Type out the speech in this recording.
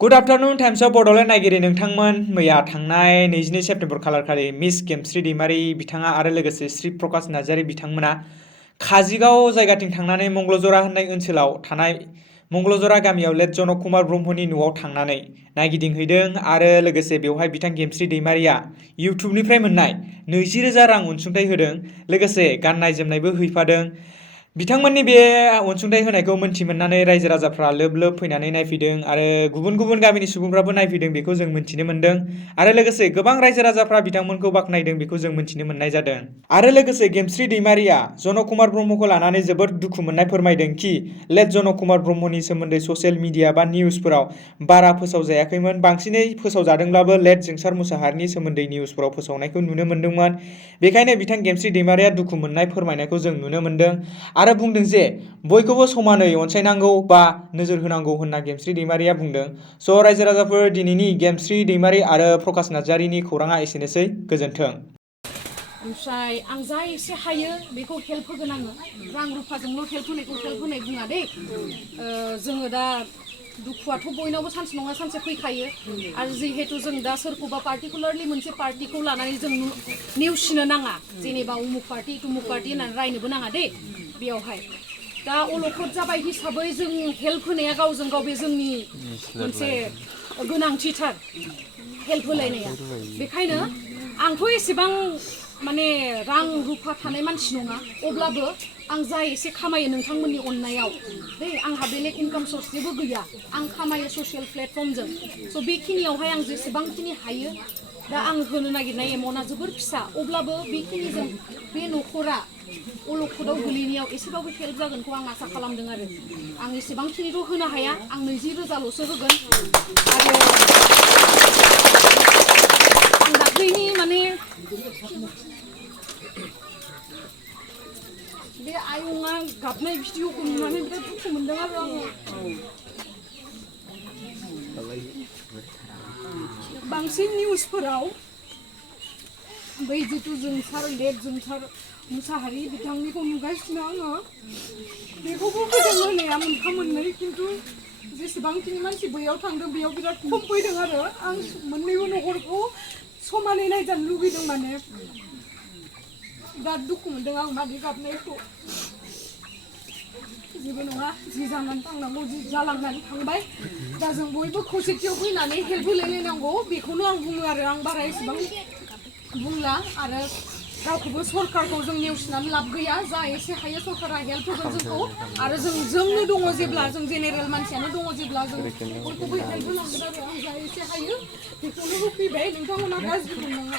Good afternoon times of Bodoland नायगिरि नोंथांमोन मैया थांनाय 22 सेप्तेम्बर खालारखालि मिस गेमस्रि दैमारि बिथाङा आरो लोगोसे श्री प्रकाश नार्जारि बिथांमोना काजिगाव जायगाथिं थांनानै मंगलजरा होननाय ओनसोलाव थानाय मंगलजरा गामियाव लेट जनक कुमार ब्रह्मनि न'आव थांनानै नायगिदिंहैदों आरो लोगोसे बेवहाय बिथां गेमस्रि दैमारिया इउटुबनिफ्राय मोननाय 20,000 रां अनसुंथाइ होदों लोगोसे गाननाय जोमनायबो हैफादों। बिथांमोननि बे अनसुंथाइ होनायखौ मोनथि मोननानै रायजो राजाफ्रा लोब लोब फैनानै नायफैदों आरो गुबुन गुबुन गामिनि सुबुंफ्राबो नायफैदों बेखौ जों मोनथिनो मोनदों आरो लोगोसे गोबां रायजो राजाफ्रा बिथांमोनखौ बाख्नायदों बेखौ जों मोनथिनो मोननाय जादों। आरो लोगोसे गेमस्रि दैमारिया जनक कुमार ब्रह्मखौ लानानै जोबोद दुखु मोननाय फोरमायदों कि लेट जनक कुमार ब्रह्मनि सोमोन्दै ससियेल मिडिया बा निउसफोराव बारा फोसावजायाखैमोन, बांसिनै फोसावजादोंब्लाबो लेट जोंसार मुसाहारिनि सोमोन्दै निउसफोराव फोसावनायखौ नुनो मोन्दोंमोन। बेखायनो बिथां गेमस्रि दैमारिया दुखु मोननाय फोरमायनायखौ जों नुनो मोन्दों आरो बुंदों जे बयखौबो समानै अनसायनांगौ बा नोजोर होनांगौ होनना गेमस्रि दैमारिया बुंदों। स' रायजो राजाफोर दिनैनि गेमस्रि दैमारि आरो प्रकाश नार्जारिनि खौराङा एसेनोसै, गोजोन्थों। ओमफ्राय आं जा एसे हायो बेखौ हेल्प होगोन आङो। रां रुफाजोंल' हेल्प होनायखौ हेल्प होनाय बुङा दे। जोङो दा दुखुआथ' बयनावबो सानसे नङा सानसे फैखायो आरो जिहेतु जों दा सोरखौबा पार्टिकुलारलि मोनसे पार्टिखौ लानानै जों नेवसिनो नाङा, जेनेबा उमुक पार्टि तुमुक पार्टि होननानै रायनोबो नाङा दे बेयावहाय। दा अलखद जाबाय हिसाबै जों हेल्प होनाया गावजों गाव बे जोंनि मोनसे गोनांथिथार हेल्प होलायनाया। बेखायनो आंथ' एसेबां माने रां रुफा थानाय मानसि नङा, अब्लाबो आं जा एसे खामायो नोंथांमोननि अननायाव दे, आंहा बेलेग इनकाम सर्स जेबो गैया, आं खामायो ससियेल प्लेटफर्मजों। स' बेखिनियावहाय आं जेसेबांखिनि हायो, दा आं होनो नागिरनाय एमाउन्टआ जोबोर फिसा, अब्लाबो बेखिनिजों बे न'खरा अलखदाव गोलैनायाव एसेबाबो हेल्प जागोनखौ आं आसा खालामदों आरो आं एसेबांखिनिखौ होनो हाया, आं 20,000ल'सो होगोन। आरो आं दाख्लैनि माने बे आयंआ गाबनाय भिडिअखौ नुनानै बिराद दुखु मोनदों आरो आङो। बांसिन निउसफोराव बै जितु जोंसार लेट जोंसार मुसाहारि बिथांनिखौ नुगासिनो आङो। बेखौबो फैदों होनाया मोनफा मोननै, खिन्थु जेसेबांखिनि मानसि बैयाव थांदों बेयाव बिराद खम फैदों आरो आं मोननैबो न'खरखौ समानै नायजानो लुगैदों। माने बिराद दुखु मोनदों आं मादै गाबनायखौ। जेबो नङा, जि जानानै थांनांगौ जि जालांनानै थांबाय। दा जों बयबो खौसेथियाव फैनानै हेल्प होलायलायनांगौ, बेखौनो आं बुङो आरो आं बारा एसेबां बुंला। आरो रावखौबो सरकारखौ जों नेवसिनानै लाब गैया, जा एसे हायो सरकारा हेल्प होगोन जोंखौ आरो जोंनो दङ जेब्ला, जों जेनेरेल मानसियानो दङ जेब्ला, जों बयखौबो हेल्प होनांगोन आरो आं जा एसे हायो बेखौनो होफैबाय। नोंथांमोना गाज्रि मोननाङा।